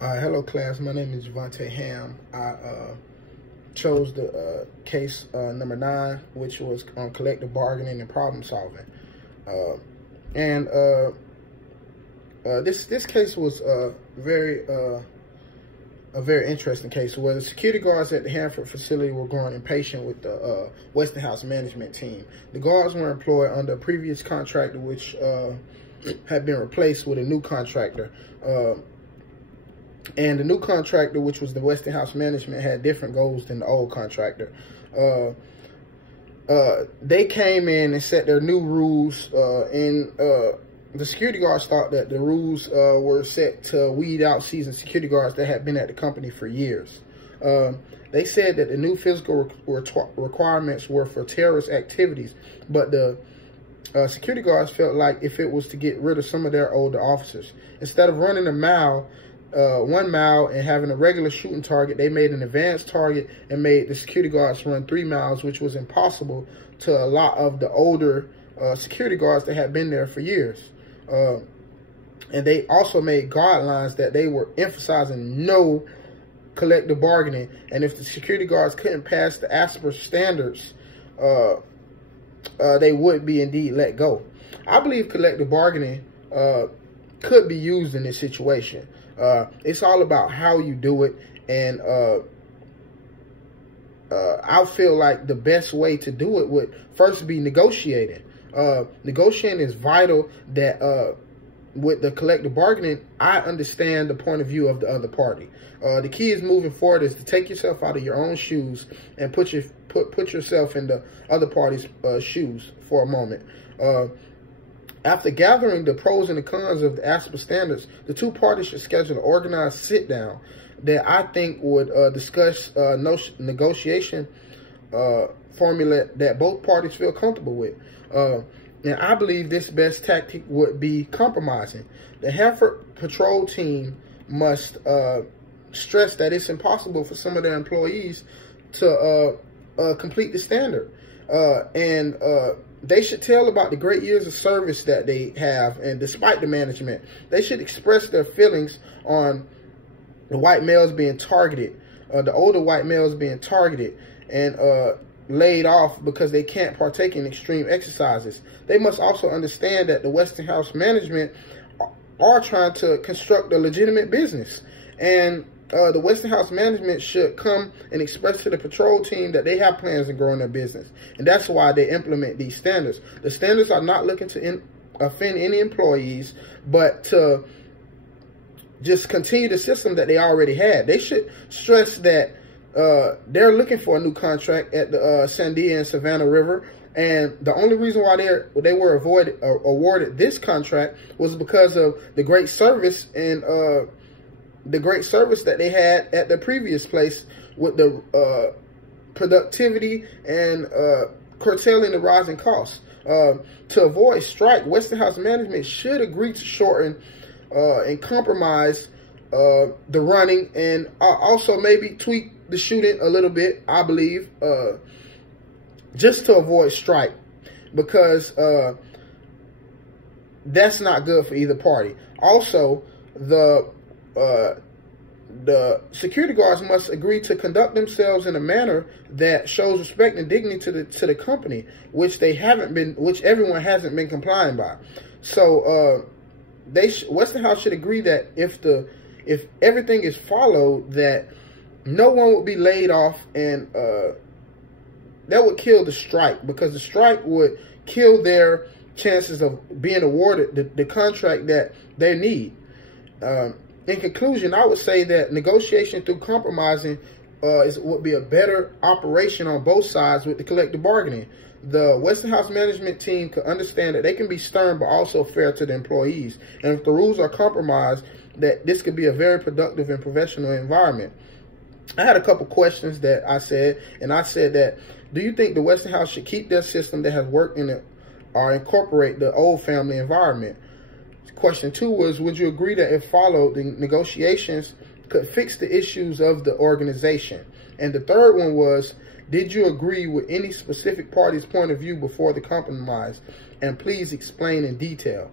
Hello, class. My name is Javante Ham. I chose the case number 9, which was on collective bargaining and problem solving. And this case was a very interesting case where the security guards at the Hanford facility were growing impatient with the Westinghouse management team. The guards were employed under a previous contractor, which had been replaced with a new contractor. And the new contractor, which was the Westinghouse management, had different goals than the old contractor. They came in and set their new rules, and the security guards thought that the rules were set to weed out seasoned security guards that had been at the company for years. They said that the new physical requirements were for terrorist activities, but the security guards felt like if it was to get rid of some of their older officers, instead of running a mile, 1 mile and having a regular shooting target, they made an advanced target and made the security guards run 3 miles, which was impossible to a lot of the older security guards that had been there for years. And they also made guidelines that they were emphasizing no collective bargaining, and if the security guards couldn't pass the ASPR standards, they would be indeed let go. I believe collective bargaining could be used in this situation. It's all about how you do it, and I feel like the best way to do it would first be negotiating. Negotiating is vital. That with the collective bargaining, I understand the point of view of the other party. The key is moving forward is to take yourself out of your own shoes and put yourself in the other party's shoes for a moment. After gathering the pros and the cons of the ASPR standards, the two parties should schedule an organized sit-down that I think would discuss negotiation formula that both parties feel comfortable with. And I believe this best tactic would be compromising. The Hanford patrol team must stress that it's impossible for some of their employees to complete the standard. They should tell about the great years of service that they have, and despite the management, they should express their feelings on the white males being targeted, the older white males being targeted and laid off because they can't partake in extreme exercises. They must also understand that the Westinghouse management are trying to construct a legitimate business, and the Westinghouse management should come and express to the patrol team that they have plans in growing their business. And that's why they implement these standards. The standards are not looking to offend any employees, but to just continue the system that they already had. They should stress that they're looking for a new contract at the Sandia and Savannah River. And the only reason why they were awarded this contract was because of the great service and the great service that they had at the previous place with the productivity and curtailing the rising costs. To avoid strike, Westinghouse management should agree to shorten and compromise the running, and also maybe tweak the shooting a little bit, I believe, just to avoid strike, because that's not good for either party. Also, the security guards must agree to conduct themselves in a manner that shows respect and dignity to the company, which everyone hasn't been complying by. So Westinghouse should agree that if everything is followed, that no one would be laid off, and that would kill the strike, because the strike would kill their chances of being awarded the contract that they need. In conclusion, I would say that negotiation through compromising would be a better operation on both sides with the collective bargaining. The Westinghouse management team could understand that they can be stern but also fair to the employees. And if the rules are compromised, that this could be a very productive and professional environment. I had a couple questions that I said, and I said that, do you think the Westinghouse should keep their system that has worked in it or incorporate the old family environment? Question 2 was, would you agree that if followed, the negotiations could fix the issues of the organization? And the third one was, did you agree with any specific party's point of view before the compromise? And please explain in detail.